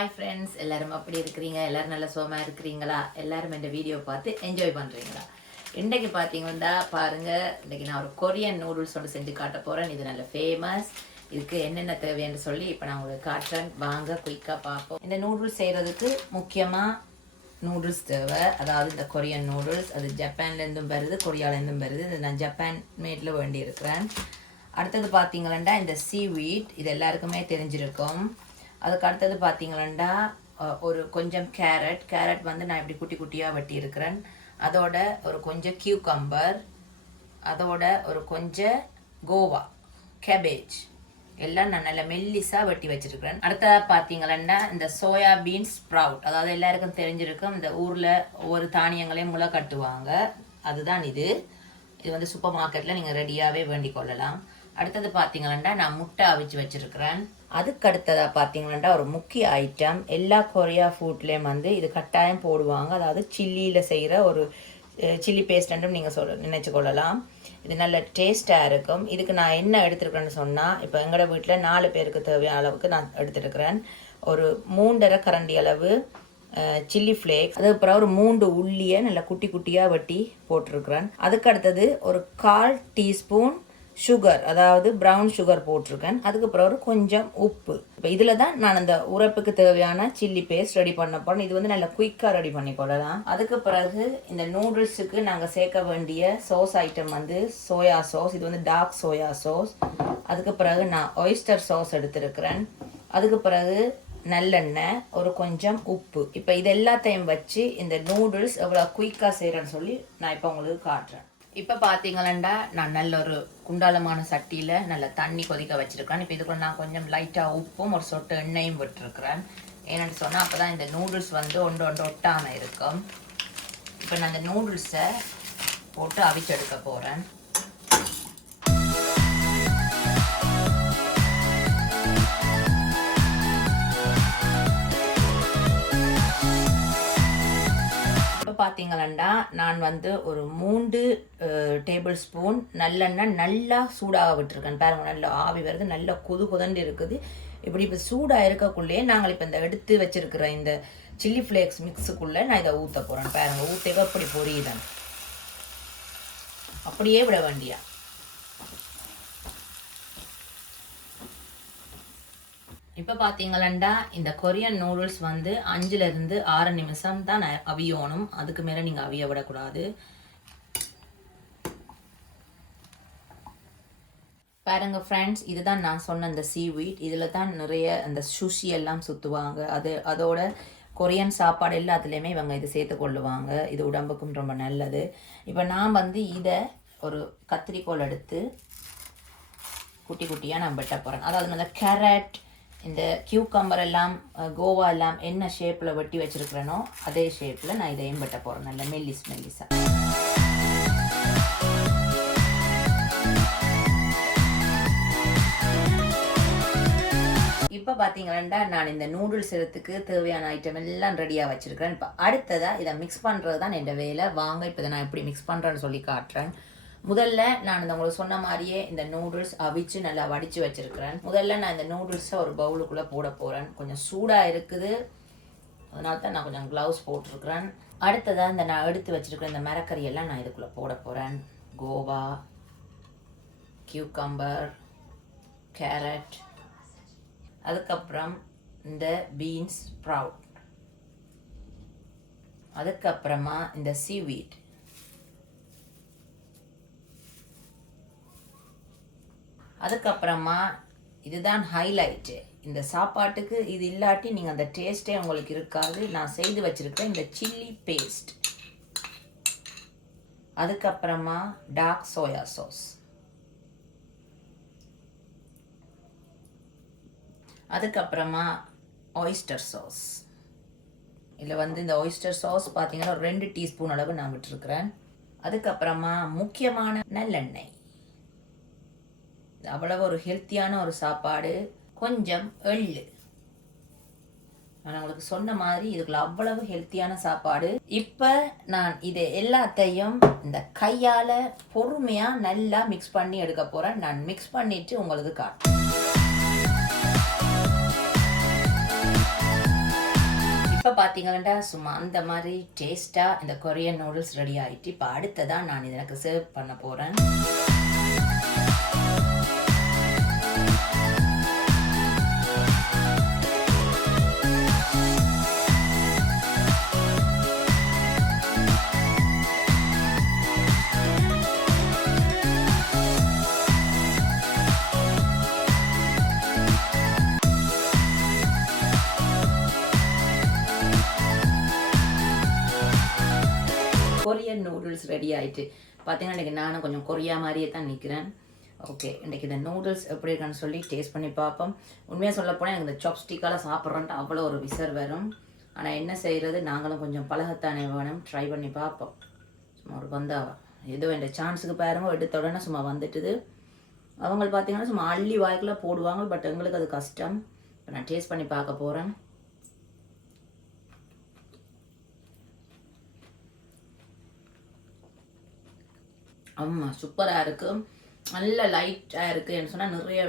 Hi friends, எல்லாரும் அப்படி இருக்கிறீங்க? எல்லாரும் நல்ல சோமாக இருக்கிறீங்களா? எல்லாரும் இந்த வீடியோ பார்த்து என்ஜாய் பண்ணுறீங்களா? இன்றைக்கு பார்த்தீங்கன்னா பாருங்கள், இன்றைக்கி நான் ஒரு கொரியன் நூடுல்ஸ் ஒன்று செஞ்சு காட்ட போகிறேன். இது நல்ல ஃபேமஸ். இதுக்கு என்னென்ன தேவைன்னு சொல்லி இப்போ நான் உங்களுக்கு காட்டுறேன். வாங்க குயிக்காக பார்ப்போம். இந்த நூடுல்ஸ் செய்கிறதுக்கு முக்கியமாக நூடுல்ஸ் தேவை. அதாவது இந்த கொரியன் நூடுல்ஸ், அது ஜப்பான்லேருந்தும் வருது, கொரியாவிலேருந்தும் வருது. இது நான் ஜப்பான் மேட்டில் வேண்டி இருக்கிறேன். அடுத்தது பார்த்தீங்களா இந்த சீவீட், இது எல்லாருக்குமே தெரிஞ்சிருக்கும். அதுக்கு அடுத்தது பார்த்தீங்களா ஒரு கொஞ்சம் கேரட் வந்து நான் இப்படி குட்டி குட்டியாக வெட்டி இருக்கிறேன். அதோட ஒரு கொஞ்சம் கியூக்கம்பர், அதோட ஒரு கொஞ்சம் கோவா கேபேஜ் எல்லாம் நான் நல்லா மெல்லிஸாக வெட்டி வச்சுருக்கிறேன். அடுத்ததாக பார்த்தீங்களா இந்த சோயா பீன்ஸ் ஸ்ப்ரவுட், அதாவது எல்லாருக்கும் தெரிஞ்சிருக்கும். இந்த ஊரில் ஒவ்வொரு தானியங்களையும் முளை கட்டுவாங்க, அதுதான் இது. இது வந்து சூப்பர் மார்க்கெட்டில் நீங்கள் ரெடியாகவே வேண்டிக் கொள்ளலாம். அடுத்தது பார்த்தீங்களா நான் முட்டை அவிச்சு வச்சுருக்கிறேன். அதுக்கு அடுத்ததாக பார்த்தீங்களா ஒரு முக்கிய ஐட்டம், எல்லா கொரியா ஃபுட்லேயும் வந்து இது கட்டாயம் போடுவாங்க. அதாவது சில்லியில் செய்கிற ஒரு சில்லி பேஸ்ட்ன்றும் நீங்கள் நினச்சி கொள்ளலாம். இது நல்ல டேஸ்ட்டாக இருக்கும். இதுக்கு நான் என்ன எடுத்துருக்கிறேன்னு சொன்னால், இப்போ எங்களோட வீட்டில் 4 பேருக்கு தேவையான அளவுக்கு நான் எடுத்துருக்கிறேன். ஒரு 3.5 கரண்டி அளவு சில்லி ஃப்ளேக்ஸ், அதுக்கப்புறம் ஒரு 3 உள்ளியை நல்லா குட்டி குட்டியாக வெட்டி போட்டிருக்கிறேன். அதுக்கு அடுத்தது ஒரு 1/4 டீஸ்பூன் சுகர், அதாவது ப்ரௌன் சுகர் போட்டிருக்கேன். அதுக்கப்புறம் ஒரு கொஞ்சம் உப்பு. இப்போ இதில் தான் நான் அந்த உரைப்புக்கு தேவையான சில்லி பேஸ்ட் ரெடி பண்ண போகிறேன். இது வந்து நல்லா குயிக்காக ரெடி பண்ணி கொள்ளலாம். அதுக்கு பிறகு இந்த நூடுல்ஸுக்கு நாங்கள் சேர்க்க வேண்டிய சோஸ் ஐட்டம் வந்து சோயா சாஸ். இது வந்து டார்க் சோயா சாஸ். அதுக்கு பிறகு நான் ஒய்ஸ்டர் சாஸ் எடுத்துருக்கிறேன். அதுக்கு பிறகு நல்லெண்ணெய், ஒரு கொஞ்சம் உப்பு. இப்போ இது எல்லாத்தையும் வச்சு இந்த நூடுல்ஸ் எவ்வளோ குயிக்காக செய்கிறேன்னு சொல்லி நான் இப்போ உங்களுக்கு காட்டுறேன். இப்போ பார்த்தீங்களா நான் நல்ல ஒரு குண்டாலமான சட்டியில் நல்ல தண்ணி கொதிக்க வச்சுருக்கேன். இப்போ இதுக்குள்ள நான் கொஞ்சம் லைட்டாக உப்பும் ஒரு சொட்டு எண்ணெயும் விட்டுருக்குறேன். ஏன்னு சொன்னால் அப்போ தான் இந்த நூடுல்ஸ் வந்து ஒன்று ஒட்டாமல் இருக்கும். இப்போ நான் இந்த நூடுல்ஸை போட்டு அவிச்செடுக்க போகிறேன். பார்த்தீங்களா நான் வந்து ஒரு 3 டேபிள் ஸ்பூன் நல்லெண்ணெய் நல்லா சூடாக விட்டுருக்கேன். பாருங்க, நல்லா ஆவி வருது, நல்லா கொதண்டு இருக்குது. இப்படி இப்போ சூடாக இருக்கக்குள்ளேயே நாங்கள் இப்போ இந்த எடுத்து வச்சிருக்கிற இந்த சில்லி ஃப்ளேக்ஸ் மிக்ஸுக்குள்ளே நான் இதை ஊற்ற போகிறேன். பாருங்க, ஊற்றவே அப்படி பொரியுதேன், அப்படியே விட வேண்டியா. இப்போ பார்த்தீங்களா இந்த கொரியன் நூடுல்ஸ் வந்து 5லேருந்து 6 நிமிஷம் தான் அவியணும். அதுக்கு மேலே நீங்கள் அவிய விடக்கூடாது. பாருங்க ஃப்ரெண்ட்ஸ், இதுதான் நான் சொன்ன இந்த சீவீட். இதில் தான் நிறைய அந்த சுஷி எல்லாம் சுற்றுவாங்க. அதோட கொரியன் சாப்பாடு எல்லாத்துலேயுமே இவங்க இது சேர்த்து கொள்ளுவாங்க. இது உடம்புக்கும் ரொம்ப நல்லது. இப்போ நான் வந்து இதை ஒரு கத்திரிக்கோல் எடுத்து குட்டி குட்டியாக நான் வெட்ட போகிறேன். அதாவது அந்த கேரட், இந்த கியூக்கம்பர் எல்லாம், கோவா எல்லாம் என்ன ஷேப்பில் வெட்டி வச்சுருக்கிறேனோ அதே ஷேப்பில் நான் இதையும் வெட்ட போகிறேன், நல்ல மெல்லிஸாக. இப்போ பார்த்தீங்களா நான் இந்த நூடுல்ஸ் செய்கிறதுக்கு தேவையான ஐட்டம் எல்லாம் ரெடியாக வச்சுருக்கிறேன். இப்போ அடுத்ததாக இதை மிக்ஸ் பண்ணுறது தான் என்னோட வேலை. வாங்க இப்போ இதை நான் எப்படி மிக்ஸ் பண்ணுறேன்னு சொல்லி காட்டுறேன். முதல்ல நான் உங்களுக்கு சொன்ன மாதிரியே இந்த நூடுல்ஸ் அவிச்சு நல்லா வடித்து வச்சுருக்கிறேன். முதல்ல நான் இந்த நூடுல்ஸை ஒரு பவுலுக்குள்ளே போட போகிறேன். கொஞ்சம் சூடாக இருக்குது, அதனால தான் நான் கொஞ்சம் க்ளவுஸ் போட்டிருக்கிறேன். அடுத்ததாக இந்த நான் எடுத்து வச்சுருக்கிற இந்த மரக்கறியெல்லாம் நான் இதுக்குள்ளே போட போகிறேன். கோவா, கியூக்கம்பர், கேரட், அதுக்கப்புறம் இந்த பீன்ஸ் ஸ்ப்ரவுட், அதுக்கப்புறமா இந்த சீவீட், அதுக்கப்புறமா இதுதான் ஹைலைட்டு இந்த சாப்பாட்டுக்கு. இது இல்லாட்டி நீங்கள் அந்த டேஸ்ட்டே உங்களுக்கு இருக்காது. நான் செய்து வச்சுருக்கேன் இந்த சில்லி பேஸ்ட், அதுக்கப்புறமா டார்க் சோயா சாஸ், அதுக்கப்புறமா ஒய்ஸ்டர் சாஸ். இதில் வந்து இந்த ஒய்ஸ்டர் சாஸ் பார்த்தீங்கன்னா ஒரு 2 டீஸ்பூன் அளவு நான் விட்டுருக்குறேன். அதுக்கப்புறமா முக்கியமான நல்லெண்ணெய். அவ்வளவு ஒரு ஹெல்த்தியான ஒரு சாப்பாடு. கொஞ்சம் எள்ளு, நான் உங்களுக்கு சொன்ன மாதிரி இதுக்குள்ள அவ்வளவு ஹெல்த்தியான சாப்பாடு. இப்போ நான் இது எல்லாத்தையும் இந்த கையால் பொறுமையாக நல்லா மிக்ஸ் பண்ணி எடுக்க போகிறேன். நான் மிக்ஸ் பண்ணிவிட்டு உங்களுக்கு காட்டுறேன். இப்போ பார்த்தீங்கன்னா சும்மா அந்த மாதிரி டேஸ்ட்டாக இந்த கொரியன் நூடுல்ஸ் ரெடி ஆகிட்டு இப்போ அடுத்ததான் நான் எனக்கு சர்வ் பண்ண போகிறேன். கொரியன் நூடுல்ஸ் ரெடி ஆகிட்டு பார்த்தீங்கன்னா இன்றைக்கி நானும் கொஞ்சம் கொரியா மாதிரியே தான் நிற்கிறேன். ஓகே, இன்றைக்கி இந்த நூடுல்ஸ் எப்படி இருக்கான்னு சொல்லி டேஸ்ட் பண்ணி பார்ப்போம். உண்மையாக சொல்லப்போனால் எனக்கு இந்த சாப்ஸ்டிக்கால் சாப்பிட்றோன்ட்டு அவ்வளோ ஒரு விசர் வரும். ஆனால் என்ன செய்கிறது, நாங்களும் கொஞ்சம் பழகத்தானே வேணும். ட்ரை பண்ணி பார்ப்போம். சும்மா ஒரு வந்தாவா ஏதோ இந்த சான்ஸுக்கு பாருங்க எடுத்த உடனே சும்மா வந்துட்டுது. அவங்க பார்த்தீங்கன்னா சும்மா அள்ளி வாய்க்குள்ள போடுவாங்க. பட் எங்களுக்கு அது கஷ்டம். இப்போ நான் டேஸ்ட் பண்ணி பார்க்க போகிறேன். ஆமாம், சூப்பராக இருக்குது. நல்ல லைட்டாக இருக்குது. என்ன சொன்னால் நிறைய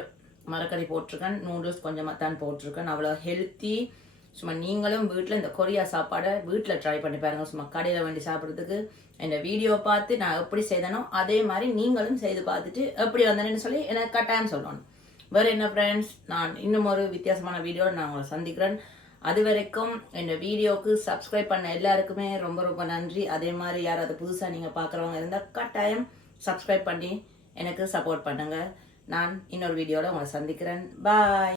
மரக்கறி போட்டிருக்கேன், நூடுல்ஸ் கொஞ்சமாக தான் போட்டிருக்கேன். அவ்வளோ ஹெல்த்தி. சும்மா நீங்களும் வீட்டில் இந்த கொரியா சாப்பாடை வீட்டில் ட்ரை பண்ணி பாருங்கள். சும்மா கடையில் வேண்டி சாப்பிட்றதுக்கு இந்த வீடியோ பார்த்து நான் எப்படி செய்தனோ அதே மாதிரி நீங்களும் செய்து பார்த்துட்டு எப்படி வந்தேன்னு சொல்லி எனக்கு கட்டாயம் சொல்லணும். வேறு என்ன ஃப்ரெண்ட்ஸ், நான் இன்னும் ஒரு வித்தியாசமான வீடியோ நான் உங்களை சந்திக்கிறேன். அது வரைக்கும் இந்த வீடியோவுக்கு சப்ஸ்கிரைப் பண்ண எல்லாருக்குமே ரொம்ப ரொம்ப நன்றி. அதே மாதிரி யாராவது புதுசாக நீங்கள் பார்க்குறவங்க இருந்தால் கட்டாயம் சப்ஸ்கிரைப் பண்ணி எனக்கு சப்போர்ட் பண்ணுங்கள். நான் இன்னொரு வீடியோவில் உங்களை சந்திக்கிறேன். பாய்.